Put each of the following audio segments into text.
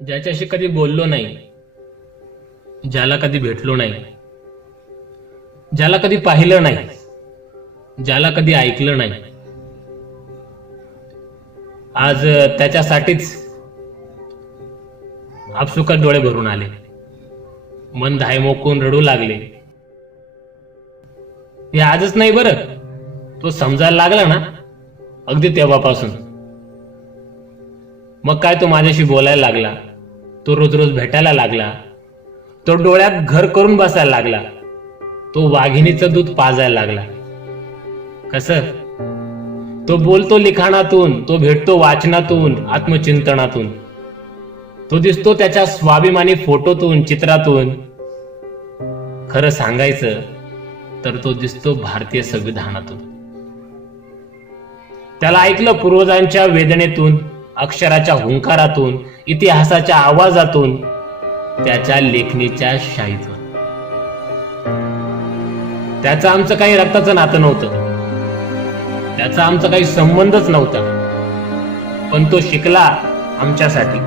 ज्याच्याशी कधी बोललो नाही, ज्याला कधी भेटलो नाही, ज्याला कधी पाहिलं नाही, ज्याला कधी ऐकलं नाही, आज त्याच्यासाठीच आपसुकत डोळे भरून आले, मन धायमोकून रडू लागले. हे आजच नाही बरं, तो समजायला लागला ना अगदी तेव्हापासून. मग काय तो माझ्याशी बोलायला लागला, तो रोज रोज भेटायला लागला, तो डोळ्यात घर करून बसायला लागला, तो वाघिणीचं दूध पाजायला लागला. कसं तो बोलतो लिखाणातून, तो भेटतो वाचनातून, आत्मचिंतनातून, तो दिसतो त्याच्या स्वाभिमानी फोटोतून, चित्रातून. खरं सांगायचं तर तो दिसतो भारतीय संविधानातून. त्याला ऐकलं पूर्वजांच्या वेदनेतून, अक्षराच्या हुंकारातून, इतिहासाच्या आवाजातून, त्याच्या लेखणीच्या शाईतून. त्याचं आमचं काही रक्ताचं नातं नव्हतं, त्याचा आमचा काही संबंधच नव्हता, पण तो शिकला आमच्यासाठी,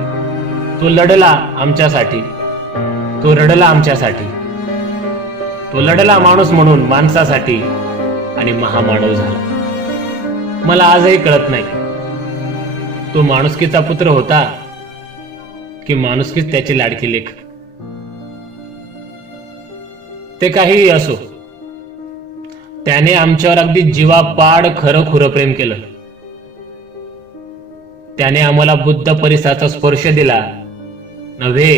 तो लढला आमच्यासाठी, तो रडला आमच्यासाठी, तो लढला माणूस म्हणून माणसासाठी आणि महामानव झाला. मला आजही कळत नाही तो माणुसकीचा पुत्र होता की माणुसकीच त्याची लाडकी लेक. ते काहीही असो, त्याने आमच्यावर अगदी जीवापाड खरं खुरं प्रेम केलं. त्याने आम्हाला बुद्ध परिसराचा स्पर्श दिला नव्हे,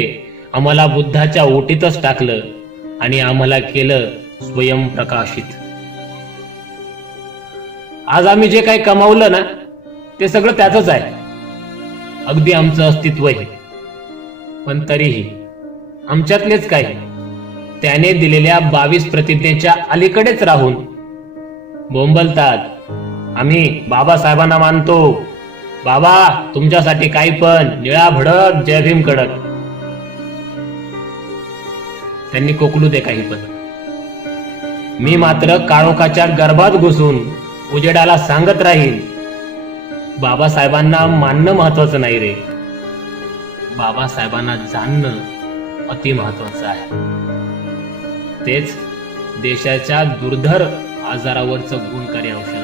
आम्हाला बुद्धाच्या ओटीतच टाकलं आणि आम्हाला केलं स्वयंप्रकाशित. आज आम्ही जे काही कमावलं ना ते सगळं त्याचंच आहे, अगदी आमचं अस्तित्वही. पण तरीही आमच्यातलेच काही त्याने दिलेल्या 22 प्रतिज्ञेच्या अलीकडेच राहून बोंबलतात, आम्ही बाबासाहेबांना मानतो, बाबा तुमच्यासाठी काही पण, निळा भडक जय भीम कडक. त्यांनी कोकलू दे काही पण, मी मात्र काळोखाच्या गर्भात घुसून उजेडाला सांगत राहील, बाबासाहेबांना मानणं महत्वाचं नाही रे, बाबासाहेबांना जाणणं अति महत्वाचं आहे. तेच देशाच्या दुर्धर आजारावरचं गुणकारी औषध.